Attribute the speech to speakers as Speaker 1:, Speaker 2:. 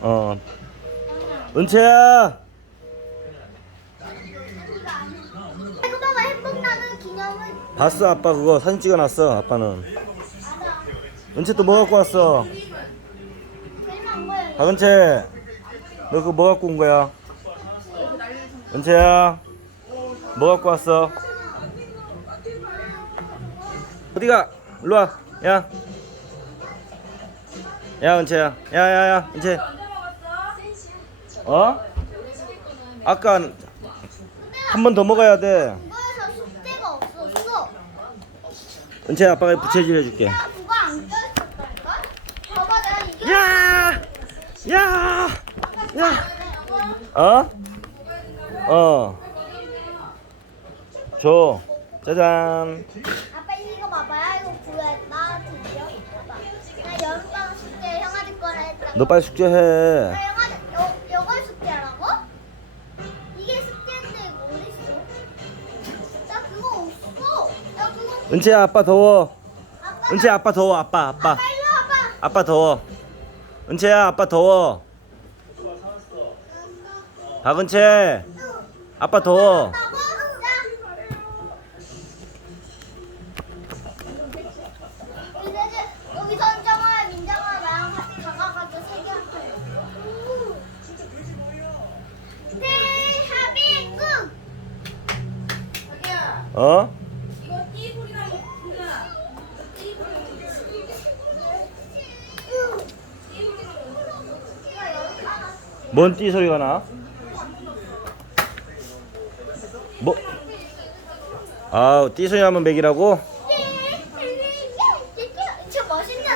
Speaker 1: 어. 은채야.
Speaker 2: 이거 봐봐 행복 나는 기념을
Speaker 1: 봤어 아빠 그거 사진 찍어놨어 아빠는. 은채 또 뭐 갖고 왔어? 박은채. 너 그거 뭐 갖고 온 거야? 은채야. 뭐 갖고 왔어? 어디가? 일로 와. 야. 야 은채야. 야야야 은채. 어? 아까 한 번 더 먹어야 돼.
Speaker 2: 그거에서 숙제가 없었어.
Speaker 1: 은채 아빠가 부채질 해줄게.
Speaker 2: 나 그거 안 껴있었다니까? 봐봐 내가 이게
Speaker 1: 야! 야! 야! 어? 어. 줘. 짜잔.
Speaker 2: 아빠 이거 봐봐요. 이거 구했다. 드디어. 봐봐. 나 여름방학 숙제 형아들 거라 했다.
Speaker 1: 너 빨리 숙제해.
Speaker 2: 나
Speaker 1: 은채야 아빠 더워. 은채야 아빠 더워. 아빠 아빠.
Speaker 2: 아빠
Speaker 1: 더워. 은채야 아빠 더워. 박은채. 아빠 더워.
Speaker 2: 나
Speaker 1: 뭔띠 소리가 나? 뭐? 아, 띠 소리 나면 맥이라고? 저 멋있는